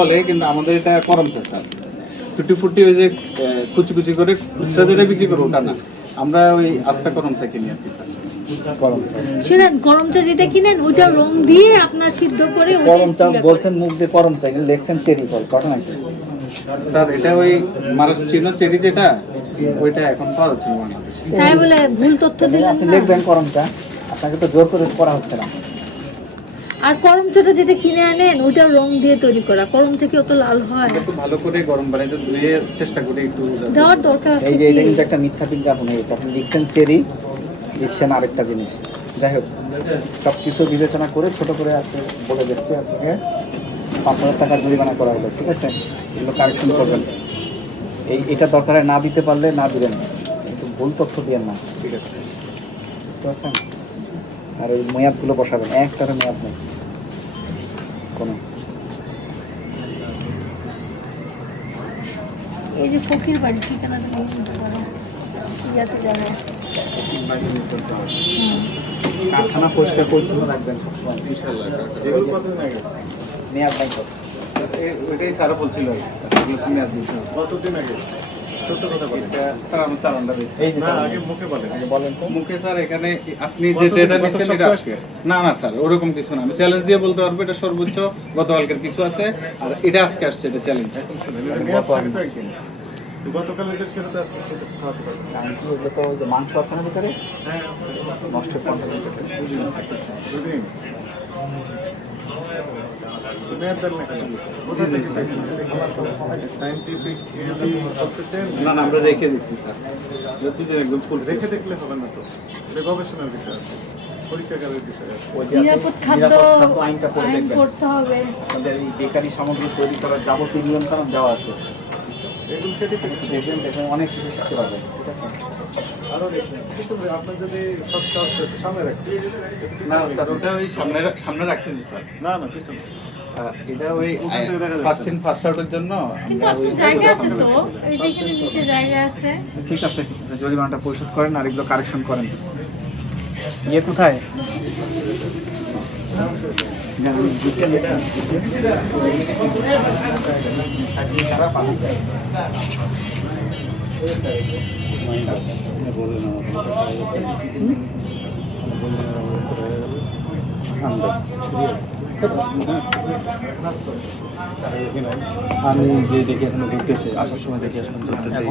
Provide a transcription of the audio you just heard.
বলে, কিন্তু আমাদের এটা করম চা স্যার। টুটি ফুটি ওই যে কুচি কুচি করে খুচরা যেটা বিক্রি করবো ওটা না, আমরা ওই আস্তা করম চা কিনি আর কি স্যার। গরম চা শুনেন, গরম চা যেটা কিনেন ওইটা রং দিয়ে আপনার সিদ্ধ করে গরম চা বলছেন, মুখ দিয়ে গরম চা কিন্তু দেখছেন চেরি ফল, ঘটনা কি স্যার? এটা ওই মারাস্টিনো চেরি যেটা, ওইটা এখন পাওয়া যাচ্ছে না বাংলাদেশে। তাই বলে ভুল তথ্য দিলেন আপনি না। লিখবেন গরম চা, আপনাকে তো জোর করে করা হচ্ছে না। আর করম চাটা যেটা কিনে আনেন ওইটা রং দিয়ে তৈরি করা, করম থেকে অত লাল হয় আমরা তো ভালো করে গরম পানিতে ধুয়ে চেষ্টা করি একটু দেওয়ার দরকার আছে এই যে কি? এটা কিন্তু একটা মিথ্যা বিজ্ঞাপন হয়ে গেছে। আপনি লিখছেন চেরি, দিচ্ছেন আরেকটা জিনিস। যাই হোক, সব কিছু বিবেচনা করে ছোট করে আজকে বলে দিচ্ছি আপনাকে 5,000 টাকা জরিমানা করা হলো, ঠিক আছে? এগুলো কারেকশন করবেন। এটা দরকারে না দিতে পারলে না দিবেন, কিন্তু ভুল তথ্য দিবেন না, ঠিক আছে। বুঝতে পারছেন? আর ওই মেয়াদগুলো বসাবেন, একটারও মেয়াদ নেই কোনো। এই যে ফকির বাড়ি ঠিকানাটা নিয়ে নিতে পারো, ইয়াতে যাবে। কারখানা পরিষ্কার পরিচ্ছন্ন রাখবেন সবসময়, ইনশাআল্লাহ। মেয়াদ নাই তো। ওইটাই স্যারও বলছিল আর কি স্যার, এগুলো তুমি আর দিতে হবে। কতদিন আগে? সত্য কথা বলেন। এটা স্যার আমার চালানটা দেখি। এই যে না, স্যার, আগে মুখে বলেন। আগে বলেন তো। মুখে স্যার এখানে আপনি গত যেটা এটা গত নিচ্ছেন এটা সপ্তাহে আজকে না না স্যার, ওরকম কিছু না। আমি চ্যালেঞ্জ দিয়ে বলতে পারবো এটা সর্বোচ্চ গতকালকের কিছু আছে, আর এটা আজকে আসছে, এটা চ্যালেঞ্জ। এখন শুনেন, এটা মেয়াদ থাকে তো একদিন। তো গতকালের যে সেটা তো আজকে সেটা খাওয়াতে পারবেন। আমি কি ওগুলো তো ওই যে মাংস আছে না ভিতরে, হ্যাঁ, নষ্ট কন্ট্রোল করতে। দুদিন। তো মেয়াদ দেন না কেন? কোথা থেকে পাইছেন? সায়েন্টিফিক যদি করতে চান, না না, আমরা রেখে দিচ্ছি স্যার, যতদিন একদম ফুল রেখে দেখলে হবে না তো। এটা গবেষণার বিষয় আছে, পরীক্ষাগারের বিষয় আছে। ওই যে আপনি নিরাপদ খাদ্য নিরাপদ খাদ্য আইনটা পড়ে আইন দেখবেন। করতে হবে। আপনাদের এই বেকারি সামগ্রী তৈরি করার যাবতীয় নিয়ম কানুন দেওয়া আছে। এগুলো কেটে একটু দেখবেন, দেখবেন অনেক কিছু শিখতে পারবেন, ঠিক আছে? আরো কিছু আপনার যদি সবটা সামনে রাখতে না স্যার, ওটা ওই সামনে সামনে রাখছেন স্যার। না না পিছনে স্যার এটা ওই ওখান থেকে দেখা যাচ্ছে। ফার্স্ট ইন ফার্স্ট আউটের জন্য কিন্তু আমরা ওই আপনার জায়গা আছে তো, এই যে এখানে নিচে জায়গা আছে। ঠিক আছে, জরিমানাটা পরিশোধ করেন আর এগুলো কারেকশন করেন। ইয়ে কোথায়? আমি যে দেখি এখানে ঝুলতেছে, আসার সময় দেখি আসলে ঝুলতেছে।